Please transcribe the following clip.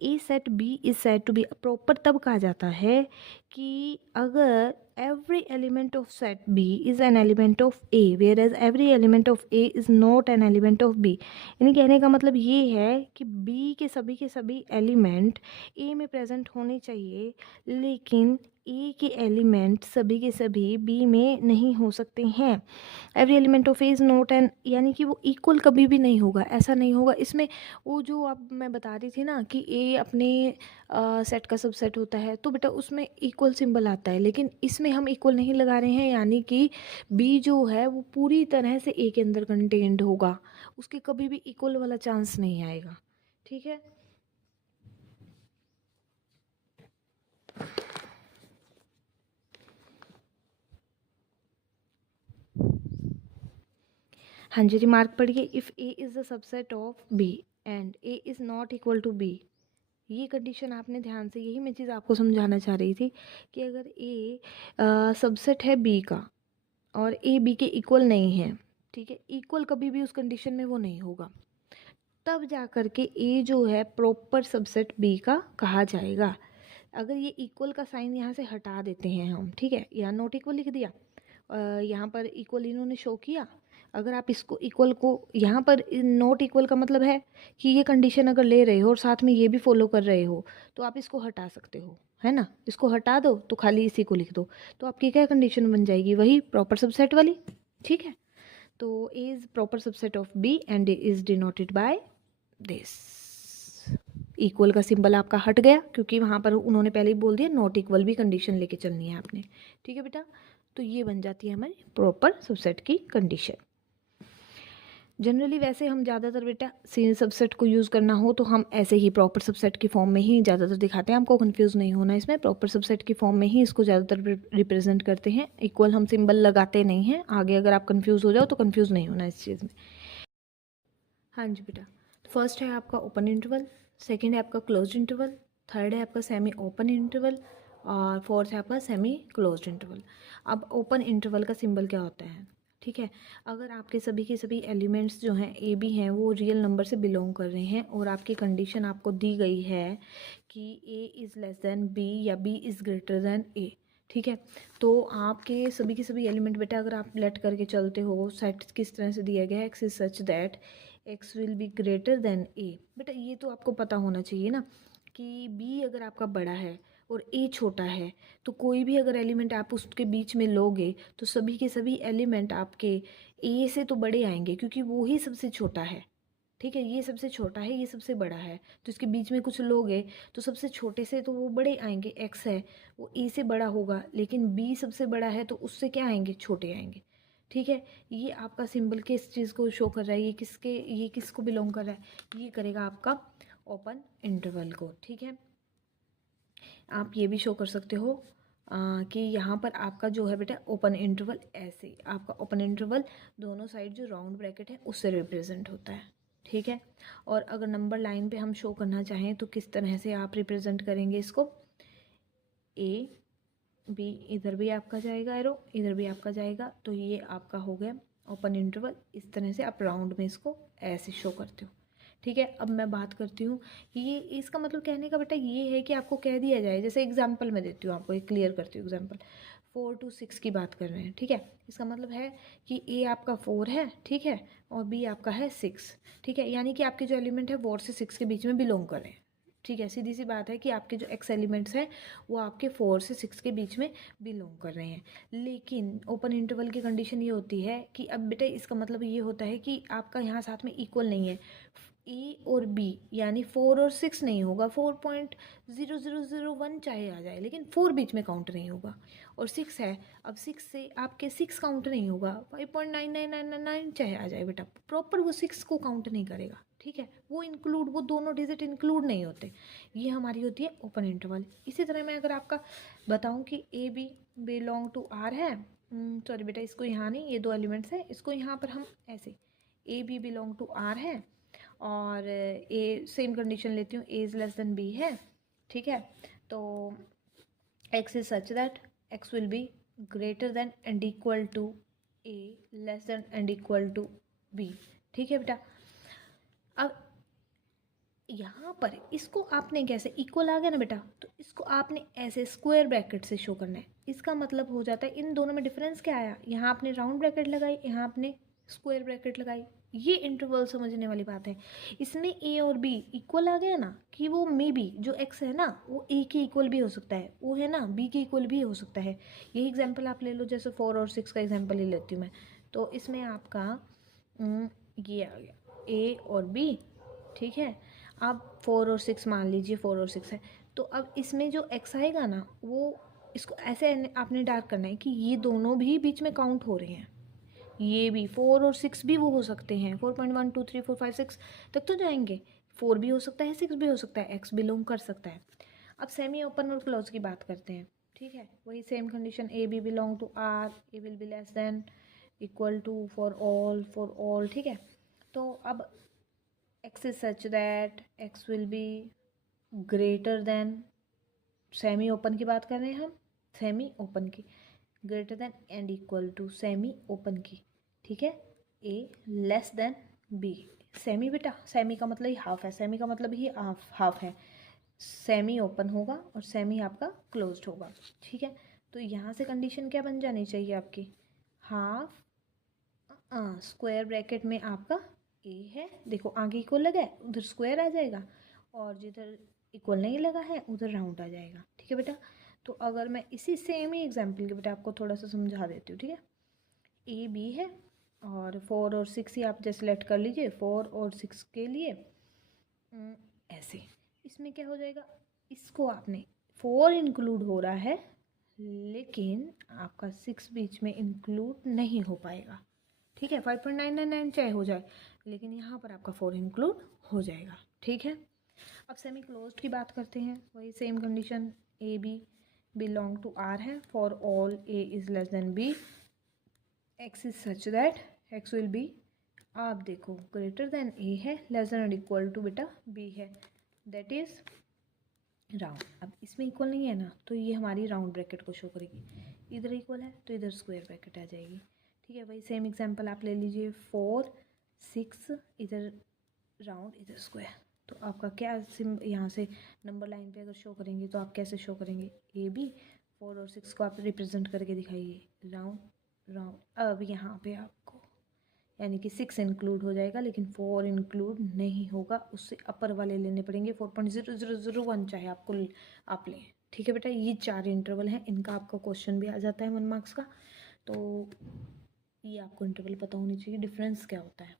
A set B is said to be proper तब कहा जाता है कि अगर every element of set B is an element of A whereas every element of A is not an element of B। यानी कहने का मतलब ये है कि B के सभी एलिमेंट A में प्रेजेंट होने चाहिए, लेकिन A के एलिमेंट सभी के सभी B में नहीं हो सकते हैं। Every element of A is not an, यानी कि वो इक्वल कभी भी नहीं होगा, ऐसा नहीं होगा। इसमें वो जो अब मैं बता रही थी ना कि ए अपने सेट का सबसेट होता है, तो बेटा उसमें इक्वल सिंबल आता है, लेकिन इसमें हम इक्वल नहीं लगा रहे हैं, यानी कि बी जो है वो पूरी तरह से ए के अंदर कंटेन्ड होगा, उसके कभी भी इक्वल वाला चांस नहीं आएगा। ठीक है, हाँ जी, रिमार्क पढ़िए। If A is the subset of B and A is not equal to B, ये कंडीशन आपने ध्यान से, यही मैं चीज़ आपको समझाना चाह रही थी कि अगर ए सबसेट है बी का और ए बी के इक्वल नहीं है, ठीक है, इक्वल कभी भी उस कंडीशन में वो नहीं होगा, तब जा कर के ए जो है प्रॉपर सबसेट बी का कहा जाएगा। अगर ये इक्वल का साइन यहाँ से हटा देते हैं हम, ठीक है, यहाँ नॉट इक्वल लिख दिया, यहाँ पर इक्वल इन्होंने शो किया, अगर आप इसको इक्वल को यहाँ पर नॉट इक्वल का मतलब है कि ये कंडीशन अगर ले रहे हो और साथ में ये भी फॉलो कर रहे हो, तो आप इसको हटा सकते हो, है ना, इसको हटा दो तो खाली इसी को लिख दो, तो आपकी क्या कंडीशन बन जाएगी, वही प्रॉपर सबसेट वाली। ठीक है, तो A is proper subset of B and is denoted by this. Equal का सिंबल आपका हट गया क्योंकि वहाँ पर उन्होंने पहले ही बोल दिया नॉट इक्वल भी कंडीशन लेके चलनी है आपने। ठीक है बेटा, तो ये बन जाती है हमारी प्रॉपर सबसेट की कंडीशन। जनरली वैसे हम ज़्यादातर बेटा सबसेट को यूज़ करना हो तो हम ऐसे ही प्रॉपर सबसेट की फॉर्म में ही ज़्यादातर दिखाते हैं, हमको कंफ्यूज नहीं होना इसमें, प्रॉपर सबसेट की फॉर्म में ही इसको ज़्यादातर रिप्रेजेंट करते हैं, इक्वल हम सिंबल लगाते नहीं हैं। आगे अगर आप कंफ्यूज हो जाओ तो कंफ्यूज नहीं होना इस चीज़ में। हाँ जी बेटा, फर्स्ट है आपका ओपन इंटरवल, सेकेंड है आपका क्लोज इंटरवल, थर्ड है आपका सेमी ओपन इंटरवल और फोर्थ है आपका सेमी क्लोज इंटरवल। अब ओपन इंटरवल का सिंबल क्या होता है, ठीक है, अगर आपके सभी के सभी एलिमेंट्स जो हैं ए बी हैं वो रियल नंबर से बिलोंग कर रहे हैं और आपकी कंडीशन आपको दी गई है कि A is less than B या B is greater than A, ठीक है, तो आपके सभी के सभी एलिमेंट बेटा अगर आप लेट करके चलते हो, सेट किस तरह से दिया गया है, X is such that x will be greater than A, बेटा ये तो आपको पता होना चाहिए ना कि बी अगर आपका बड़ा है और ए छोटा है, तो कोई भी अगर एलिमेंट आप उसके बीच में लोगे तो सभी के सभी एलिमेंट आपके ए से तो बड़े आएंगे क्योंकि वो ही सबसे छोटा है। ठीक है, ये सबसे छोटा है, ये सबसे बड़ा है, तो इसके बीच में कुछ लोगे तो सबसे छोटे से तो वो बड़े आएंगे, एक्स है वो ए से बड़ा होगा, लेकिन बी सबसे बड़ा है तो उससे क्या आएंगे, छोटे आएंगे। ठीक है, ये आपका सिंबल किस चीज़ को शो कर रहा है, ये किसको बिलोंग कर रहा है, ये करेगा आपका ओपन इंटरवल को। ठीक है, आप ये भी शो कर सकते हो कि यहाँ पर आपका जो है बेटा ओपन इंटरवल, ऐसे आपका ओपन इंटरवल दोनों साइड जो राउंड ब्रैकेट है उससे रिप्रेजेंट होता है। ठीक है, और अगर नंबर लाइन पे हम शो करना चाहें तो किस तरह से आप रिप्रेजेंट करेंगे इसको, ए बी, इधर भी आपका जाएगा एरो, इधर भी आपका जाएगा, तो ये आपका हो गया ओपन इंटरवल। इस तरह से आप राउंड में इसको ऐसे शो करते हो। ठीक है, अब मैं बात करती हूँ कि ये इसका मतलब कहने का बेटा ये है कि आपको कह दिया जाए, जैसे एग्जांपल मैं देती हूँ आपको, एक क्लियर करती हूँ एग्जांपल, 4 to 6 की बात कर रहे हैं। ठीक है, इसका मतलब है कि ए आपका 4 है, ठीक है, और बी आपका है 6, ठीक है, यानी कि आपके जो एलिमेंट है 4 से 6 के बीच में बिलोंग कर रहे हैं। ठीक है, सीधी सी बात है कि आपके जो एक्स एलिमेंट्स हैं वो आपके 4 से 6 के बीच में बिलोंग कर रहे हैं, लेकिन ओपन इंटरवल की कंडीशन ये होती है कि अब बेटा इसका मतलब ये होता है कि आपका यहाँ साथ में इक्वल नहीं है, ए और बी यानी 4 और 6 नहीं होगा, 4.0001 चाहे आ जाए लेकिन 4 बीच में काउंट नहीं होगा, और 6 है, अब 6 से आपके 6 काउंट नहीं होगा, 5.9999 चाहे आ जाए बेटा, प्रॉपर वो 6 को काउंट नहीं करेगा। ठीक है, वो दोनों डिजिट इंक्लूड नहीं होते, ये हमारी होती है ओपन इंटरवल। इसी तरह मैं अगर आपका बताऊं कि A B belong to R है, सॉरी बेटा इसको यहाँ नहीं, ये दो एलिमेंट्स हैं, इसको यहाँ पर हम ऐसे A B belong to R है और ए सेम कंडीशन लेती हूँ, A is less than B है। ठीक है, तो x is such that x will be greater than and equal to A, less than and equal to B. ठीक है बेटा, अब यहाँ पर इसको आपने कैसे, इक्वल आ गया ना बेटा, तो इसको आपने ऐसे स्क्वायर ब्रैकेट से शो करना है। इसका मतलब हो जाता है इन दोनों में डिफरेंस क्या आया, यहाँ आपने राउंड ब्रैकेट लगाई, यहाँ आपने स्क्वायर ब्रैकेट लगाई। ये इंटरवल समझने वाली बात है। इसमें ए और बी इक्वल आ गया ना, कि वो मे बी जो एक्स है ना वो ए के इक्वल भी हो सकता है, वो है ना बी के इक्वल भी हो सकता है। यही एग्जाम्पल आप ले लो, जैसे 4 और 6 का एग्जाम्पल ही लेती हूँ मैं। तो इसमें आपका ये आ गया ए और बी, ठीक है। अब 4 और 6 मान लीजिए, 4 और 6 है, तो अब इसमें जो x आएगा ना वो, इसको ऐसे आपने डार्क करना है कि ये दोनों भी बीच में काउंट हो रहे हैं। ये भी 4 और 6 भी वो हो सकते हैं, 4.1 2 3 4 5 6 तक तो जाएंगे। 4 भी हो सकता है, 6 भी हो सकता है, x बिलोंग कर सकता है। अब सेमी ओपन और क्लोज की बात करते हैं, ठीक है। वही same condition, A B belong to R, A will be less than equal to for all, ठीक है। तो अब x is such that x will be greater than, semi open की बात कर रहे हैं हम, सेमी ओपन की, greater than and equal to semi open की, ठीक है। a less than b, semi बेटा, सेमी का मतलब ही हाफ है, सेमी का मतलब ही हाफ है। सेमी ओपन होगा और सेमी आपका क्लोज्ड होगा, ठीक है। तो यहाँ से कंडीशन क्या बन जानी चाहिए आपकी, हाफ स्क्वायर ब्रैकेट में आपका ए है, देखो आगे इक्वल लगा है उधर स्क्वायर आ जाएगा, और जिधर इक्वल नहीं लगा है उधर राउंड आ जाएगा, ठीक है बेटा। तो अगर मैं इसी सेम ही एग्जाम्पल के बेटा आपको थोड़ा सा समझा देती हूँ, ठीक है। ए बी है और 4 और 6 ही आप जैसे सेलेक्ट कर लीजिए, 4 और 6 के लिए ऐसे, इसमें क्या हो जाएगा, इसको आपने 4 इंक्लूड हो रहा है लेकिन आपका 6 बीच में इंक्लूड नहीं हो पाएगा, ठीक है। 5.999 चाहे हो जाए, लेकिन यहाँ पर आपका 4 इंक्लूड हो जाएगा, ठीक है। अब सेमी क्लोज्ड की बात करते हैं, वही same condition, A B belong to R है, for all A is less than B, X is such that x will be, आप देखो ग्रेटर देन ए है, लेस देन इक्वल टू बेटा बी है, दैट इज राउंड। अब इसमें equal नहीं है ना, तो ये हमारी राउंड ब्रैकेट को शो करेगी, इधर इक्वल है तो इधर स्क्वायर ब्रैकेट आ जाएगी, ठीक है। वही सेम एग्जांपल आप ले लीजिए, 4 6 इधर राउंड इधर स्क्वायर, तो आपका क्या सिम यहाँ से नंबर लाइन पे अगर शो करेंगे तो आप कैसे शो करेंगे, ए बी 4 और 6 को आप रिप्रेजेंट करके दिखाइए, राउंड राउंड। अब यहाँ पे आपको यानी कि 6 इंक्लूड हो जाएगा लेकिन 4 इंक्लूड नहीं होगा, उससे अपर वाले लेने पड़ेंगे, 4.0001 चाहे आपको आप लें, ठीक है बेटा। ये 4 इंटरवल हैं, इनका आपका क्वेश्चन भी आ जाता है 1 मार्क्स का, तो ये आपको इंटरवल पता होनी चाहिए डिफरेंस क्या होता है।